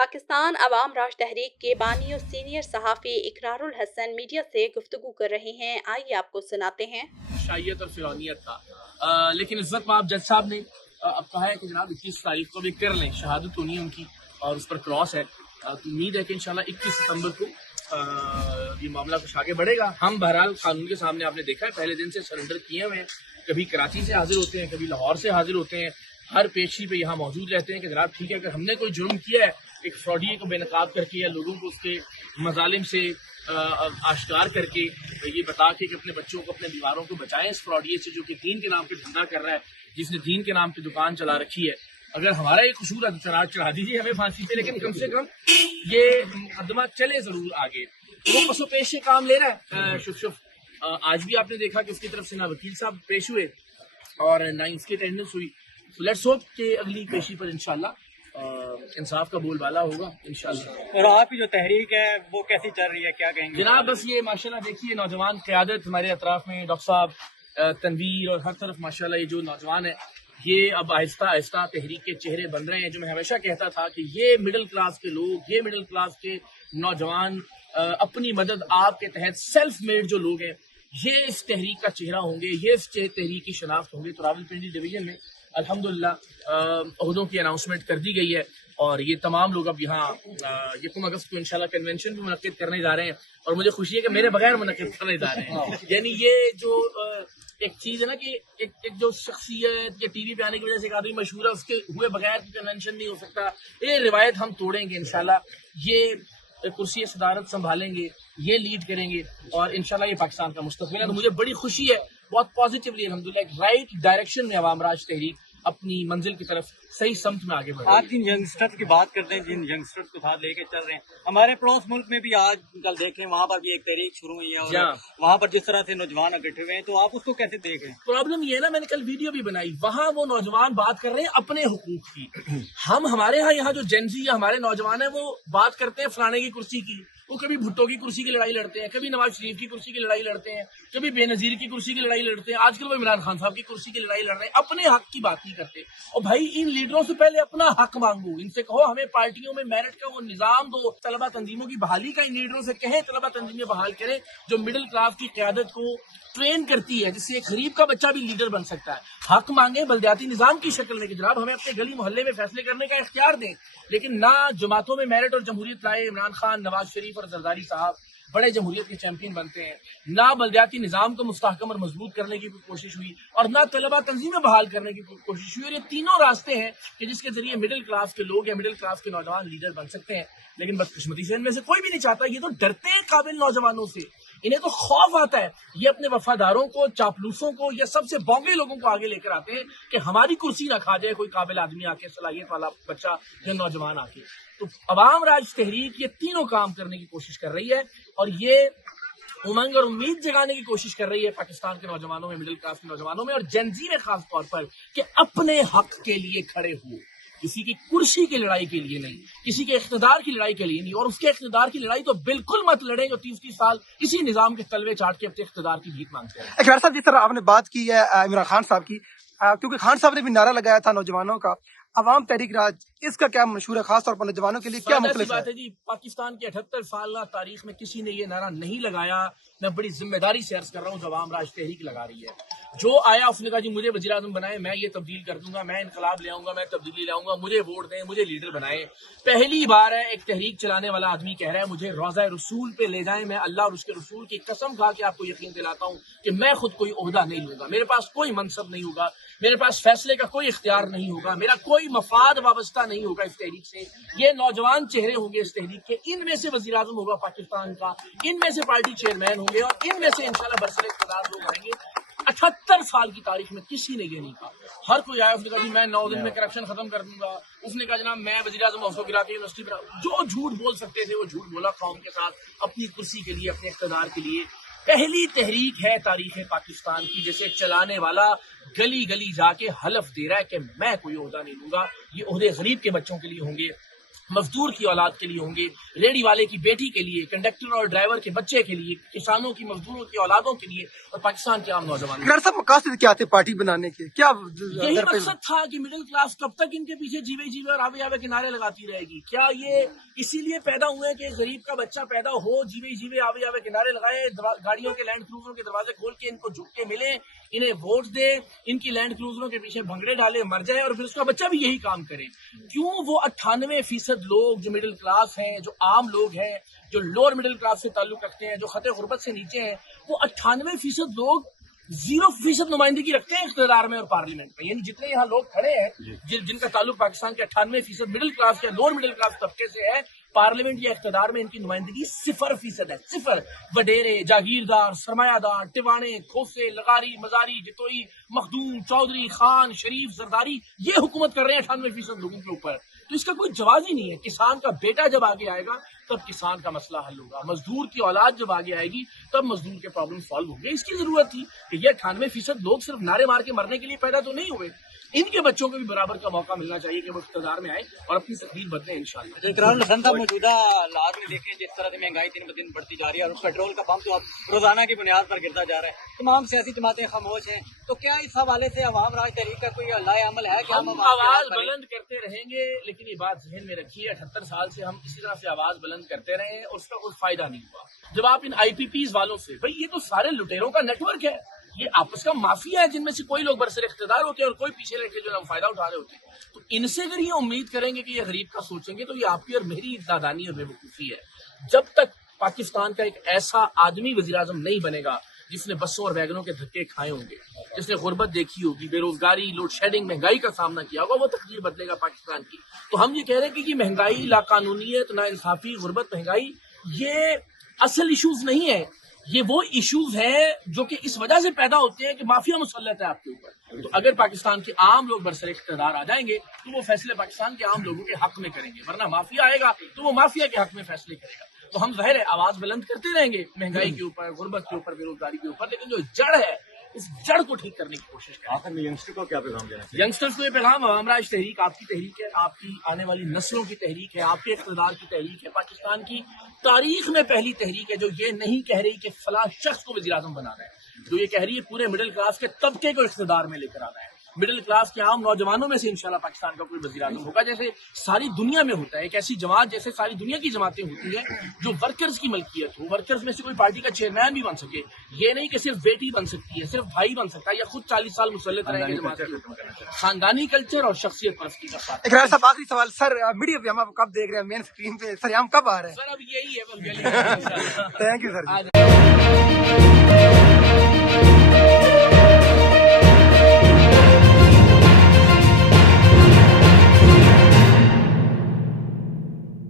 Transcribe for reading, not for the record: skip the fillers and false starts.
पाकिस्तान अवाम राज तहरीक के बानी और सीनियर सहाफ़ी इकरारुल हसन मीडिया से गुफ्तगू कर रहे हैं। आइए आपको सुनाते हैं। शायियत और फिरौनियत था, लेकिन इस वक्त आप जज साहब ने अब कहा है कि जनाब 21 तारीख को भी कर लें, शहादत होनी है उनकी और उस पर क्रॉस है। तो उम्मीद है कि इंशाल्लाह 21 सितंबर को ये मामला कुछ आगे बढ़ेगा। हम बहरहाल कानून के सामने आपने देखा है पहले दिन से सरेंडर किए हुए हैं, कभी कराची से हाजिर होते हैं, कभी लाहौर से हाजिर होते हैं, हर पेशी पे यहाँ मौजूद रहते हैं कि जनाब ठीक है, अगर हमने कोई जुर्म किया है एक फ्रॉडिये को बेनकाब करके या लोगों को उसके मजालिम से आश्कार करके ये बता के कि अपने बच्चों को अपने दीवारों को बचाएं इस फ्रॉडिये से जो कि दीन के नाम पे धंधा कर रहा है, जिसने दीन के नाम पे दुकान चला रखी है। अगर हमारा ये कसूर है तो चढ़ा दीजिए हमें फांसी पे, लेकिन कम से कम ये मुकदमा चले जरूर आगे। वो पसो पेश से काम ले रहा है शुभ शुभ। आज भी आपने देखा कि उसकी तरफ से ना वकील साहब पेश हुए और ना इसकी अटेंडेंस हुई। तो लेट्स होप कि अगली पेशी पर इंशाल्लाह इंसाफ का बोलबाला होगा इंशाल्लाह। और आपकी जो तहरीक है वो कैसी चल रही है, क्या कहेंगे जनाब? बस ये माशाल्लाह देखिए नौजवान क़यादत हमारे अतराफ में, डॉक्टर साहब, तनवीर और हर तरफ माशाल्लाह ये जो नौजवान है ये अब आहिस्ता आहिस्ता तहरीक के चेहरे बन रहे हैं। जो मैं हमेशा कहता था कि ये मिडिल क्लास के लोग, ये मिडिल क्लास के नौजवान अपनी मदद आपके तहत सेल्फ मेड जो लोग हैं ये इस तहरीक का चेहरा होंगे, ये इस तहरीक की शनाख्त होंगे। तो रावलपिंडी डिवीजन में अल्हम्दुलिल्लाह ओहदों की अनाउंसमेंट कर दी गई है और ये तमाम लोग अब यहाँ 1 अगस्त को इंशाल्लाह कन्वेंशन भी मुनक्किद करने जा रहे हैं और मुझे खुशी है कि मेरे बगैर मुनक्किद करने जा रहे हैं। यानी ये जो एक चीज़ है ना कि एक जो शख्सियत या टीवी पे आने की वजह से एक आदमी मशहूर है, उसके हुए बगैर कन्वेंशन नहीं हो सकता। ये रिवायत हम तोड़ेंगे इंशाल्लाह, ये कुर्सी सदारत संभालेंगे, ये लीड करेंगे और इंशाल्लाह ये पाकिस्तान का मुस्तकबिल है। तो मुझे बड़ी खुशी है, बहुत पॉजिटिवली अल्हम्दुलिल्लाह एक राइट डायरेक्शन में अवाम राज तहरीक अपनी मंजिल की तरफ सही समत में आगे बढ़ रही है। आप जिन यंगस्टर्स की बात करते हैं, जिन यंगस्टर्स को साथ लेके चल रहे हैं, हमारे पड़ोस मुल्क में भी आज कल देखें वहाँ पर भी एक तहरीक शुरू हुई है और वहाँ पर जिस तरह से नौजवान इकट्ठे हुए हैं, तो आप उसको कैसे देख रहे हैं? प्रॉब्लम ये है ना, मैंने कल वीडियो भी बनाई, वहाँ वो नौजवान बात कर रहे हैं अपने हुकूक की। हम हमारे यहाँ जो जेंजी या हमारे नौजवान है वो बात करते हैं फलाने की कुर्सी की, वो कभी भुट्टो की कुर्सी की लड़ाई लड़ते हैं, कभी नवाज शरीफ की कुर्सी की लड़ाई लड़ते हैं, कभी बेनजीर की कुर्सी की लड़ाई लड़ते हैं, आजकल वो इमरान खान साहब की कुर्सी की लड़ाई लड़ रहे हैं, अपने हक की बात नहीं करते। और भाई इन लीडरों से पहले अपना हक मांगो, इनसे कहो हमें पार्टियों में मेरिट का वो निजाम दो, तलबा तंजीमों की बहाली का इन लीडरों से कहें तलबा तंजीमें बहाल करें जो मिडिल क्लास की क़यादत को ट्रेन करती है, जिससे एक गरीब का बच्चा भी लीडर बन सकता है। हक मांगे बल्दियाती निजाम की शक्ल में कि जनाब हमें अपने गली मोहल्ले में फैसले करने का इख्तियार दें, लेकिन ना जमातों में मेरिट और जमहूरियत लाए इमरान खान, नवाज शरीफ और जरदारी साहब बड़े जमहूरियत के चैंपियन बनते हैं, ना बल्दियाती निजाम को मुस्तहकम और मजबूत करने की कोशिश हुई और ना तलबा तंजीमें बहाल करने की कोशिश हुई। और ये तीनों रास्ते हैं कि जिसके जरिए मिडिल क्लास के लोग या मिडिल क्लास के नौजवान लीडर बन सकते हैं, लेकिन बदकिस्मती से इनमें से कोई भी नहीं चाहता। ये तो डरते हैं काबिल नौजवानों से, इन्हें तो खौफ आता है। ये अपने वफादारों को, चापलूसों को या सबसे बोंगे लोगों को आगे लेकर आते हैं कि हमारी कुर्सी ना खा जाए कोई काबिल आदमी आके, सलाहियत वाला बच्चा या नौजवान आके। तो अवाम राज तहरीक ये तीनों काम करने की कोशिश कर रही है और ये उमंग और उम्मीद जगाने की कोशिश कर रही है पाकिस्तान के नौजवानों में, मिडिल क्लास के नौजवानों में और जेनजी में खास तौर पर कि अपने हक के लिए खड़े हो, किसी की कुर्सी की लड़ाई के लिए नहीं, किसी के इख्तिदार की लड़ाई के लिए नहीं। और उसके इख्तिदार की लड़ाई तो बिल्कुल मत लड़े जो 30-30 साल इसी निजाम के तलवे चाट के अपने इख्तिदार की भीख मांगते हैं। अकबर साहब, जिस तरह आपने बात की है इमरान खान साहब की, क्योंकि खान साहब ने भी नारा लगाया था नौजवानों का, अवाम तहरीक राज, इसका क्या मंशूर है खास तौर पर नौजवानों के लिए? क्या मुख्तलिफ बात है जी, पाकिस्तान की 78 साल तारीख में किसी ने ये नारा नहीं लगाया। मैं बड़ी जिम्मेदारी से अर्ज कर रहा हूँ, अवाम राज तहरीक लगा रही है। जो आया उसने कहा जी मुझे वज़ीर आज़म बनाए, मैं ये तब्दील कर दूंगा, मैं इनकलाब ले आऊंगा, मैं तब्दीली लाऊंगा, मुझे वोट दें, मुझे लीडर बनाए। पहली बार है एक तहरीक चलाने वाला आदमी कह रहा है मुझे रोज़ा रसूल पे ले जाएं, मैं अल्लाह और उसके रसूल की कसम खा के आपको यकीन दिलाता हूँ कि मैं खुद कोई ओहदा नहीं लूंगा, मेरे पास कोई मनसब नहीं होगा, मेरे पास फैसले का कोई इख्तियार नहीं होगा, मेरा कोई मफाद वाबस्ता नहीं होगा इस तहरीक से। ये नौजवान चेहरे होंगे इस तहरीक के, इनमें से वज़ीर आज़म होगा पाकिस्तान का, इनमें से पार्टी चेयरमैन होंगे और इनमें से इंशाल्लाह बरसर इक़्तिदार लोग आएंगे। 78 साल की तारीख में किसी ने ये नहीं कहा। हर कोई आया, उसने कहा मैं 9 दिन में करप्शन खत्म कर दूंगा, उसने कहा जनाब मैं वज़ीर आज़म हौसला गिरा के यूनिवर्सिटी पर, जो झूठ बोल सकते थे वो झूठ बोला कौम के साथ, अपनी कुर्सी के लिए, अपने इक़्तिदार के लिए। पहली तहरीक है तारीख पाकिस्तान की जिसे चलाने वाला गली गली जाके हलफ दे रहा है कि मैं कोई ओहदा नहीं लूंगा, ये ओहदे गरीब के बच्चों के लिए होंगे, मजदूर की औलाद के लिए होंगे, रेडी वाले की बेटी के लिए, कंडक्टर और ड्राइवर के बच्चे के लिए, किसानों की मजदूरों की औलादों के लिए और पाकिस्तान के आम नौजवानों इकरार साहब मकासद क्या थे पार्टी बनाने के, क्या यही मकसद था कि मिडिल क्लास कब तक इनके पीछे जीवे जीवे और आवे आवे किनारे लगाती रहेगी। क्या ये इसीलिए पैदा हुए हैं कि गरीब का बच्चा पैदा हो, जीवे जीवे आवे आवे किनारे लगाए, गाड़ियों के लैंड क्रूजरों के दरवाजे खोल के इनको झुक के मिले, इन्हें वोट दे, इनकी लैंड क्रूजरों के पीछे भंगड़े डाले, मर जाए और फिर उसका बच्चा भी यही काम करे? क्यों वो 98% लोग जो मिडिल क्लास हैं, जो आम लोग हैं, जो लोअर मिडिल क्लास से ताल्लुक रखते हैं, जो खते गुर्बत से नीचे हैं, वो 98% लोग 0% नुमाइंदगी रखते हैं इख्तियार में और पार्लियामेंट में। यानी जितने यहाँ लोग खड़े हैं जिनका ताल्लुक पाकिस्तान के 98% मिडिल क्लास या लोअर मिडिल क्लास तबके से है, पार्लियामेंट या इख्तियार में इनकी नुमाइंदगी 0% है। 0। वडेरे, जागीरदार, सरमायादार, टिवाणे, खोसे, लगारी, मजारी, जितोई, मखदूम, चौधरी, खान, शरीफ, जरदारी, ये हुकूमत कर रहे हैं 98% लोगों के ऊपर। तो इसका कोई जवाब ही नहीं है। किसान का बेटा जब आगे आएगा तब किसान का मसला हल होगा, मजदूर की औलाद जब आगे आएगी तब मजदूर के प्रॉब्लम सॉल्व होंगे। इसकी जरूरत थी कि ये 98% लोग सिर्फ नारे मार के मरने के लिए पैदा तो नहीं हुए, इनके बच्चों को भी बराबर का मौका मिलना चाहिए कि वो इख्तियार में आए और अपनी तकदीर बदलें इंशाअल्लाह। इकरारुल हसन साहब, मौजूदा हालात में देखें जिस तरह से महंगाई दिन ब दिन बढ़ती जा रही है और पेट्रोल का पंप तो अब रोजाना की बुनियाद पर गिरता जा रहा है, तमाम सियासी जमातें खामोश हैं, तो क्या इस हवाले से अवाम राज तहरीक का कोई लाए अमल है कि हम आवाज बुलंद करते रहेंगे? लेकिन ये बात जहन में रखिए, 78 साल से हम इसी तरह से आवाज बुलंद करते रहे हैं और उसका कोई फायदा नहीं हुआ। जब आप इन IPPs वालों से, भाई ये तो सारे लुटेरों का नेटवर्क है, ये आपस का माफिया है, जिनमें से कोई लोग बरसर इख्तियार होते हैं और कोई पीछे रहकर जो फायदा उठा रहे होते हैं। तो इनसे अगर ये उम्मीद करेंगे कि ये गरीब का सोचेंगे तो ये आपकी और मेरी नादानी और बेवकूफ़ी है। जब तक पाकिस्तान का एक ऐसा आदमी वज़ीर आज़म नहीं बनेगा जिसने बसों और वैगनों के धक्के खाए होंगे, जिसने गुर्बत देखी होगी, बेरोजगारी, लोड शेडिंग, महंगाई का सामना किया होगा, वो तकदीर बदलेगा पाकिस्तान की। तो हम ये कह रहे हैं कि महंगाई, लाकानूनियत, नाइंसाफी, गुर्बत, महंगाई, ये असल इशूज नहीं है, ये वो इश्यूज हैं जो कि इस वजह से पैदा होते हैं कि माफिया मुसल्लत है आपके ऊपर। तो अगर पाकिस्तान के आम लोग बरसर इख्तियार आ जाएंगे तो वो फैसले पाकिस्तान के आम लोगों के हक में करेंगे, वरना माफिया आएगा तो वो माफिया के हक में फैसले करेगा। तो हम ज़ाहिर है आवाज बुलंद करते रहेंगे महंगाई के ऊपर, गुर्बत के ऊपर, बेरोजगारी के ऊपर, लेकिन जो जड़ है इस जड़ को ठीक करने की कोशिश करें। आखिर में यंगस्टर को क्या पैगाम देना चाहिए? यंगस्टर्स को ये पैगाम, अवाम राज तहरीक आपकी तहरीक है, आपकी आने वाली नस्लों की तहरीक है, आपके इक़्तिदार की तहरीक है, पाकिस्तान की तारीख में पहली तहरीक है जो ये नहीं कह रही कि फलां शख्स को वज़ीर आज़म बनाना है, जो ये कह रही है पूरे मिडिल क्लास के तबके को इक़्तिदार में लेकर आना है। मिडिल क्लास के आम नौजवानों में से इंशाल्लाह पाकिस्तान का कोई वज़ीर आज़म होगा, जैसे सारी दुनिया में होता है। एक ऐसी जमात जैसे सारी दुनिया की जमातें होती हैं जो वर्कर्स की मलकियत हो, वर्कर्स में से कोई पार्टी का चेयरमैन भी बन सके। ये नहीं कि सिर्फ बेटी बन सकती है, सिर्फ भाई बन सकता है, या खुद 40 साल मुसल्लत रहेंगे जमात के ऊपर। खानदानी कल्चर और शख्सियत परस्ती का साथ। इकरार साहब, आखिरी सवाल सर, मीडिया पे हम कब देख रहे हैं, मेन स्क्रीन पे सर, हम कब आ रहे हैं? सर अब यही है, थैंक यू सर।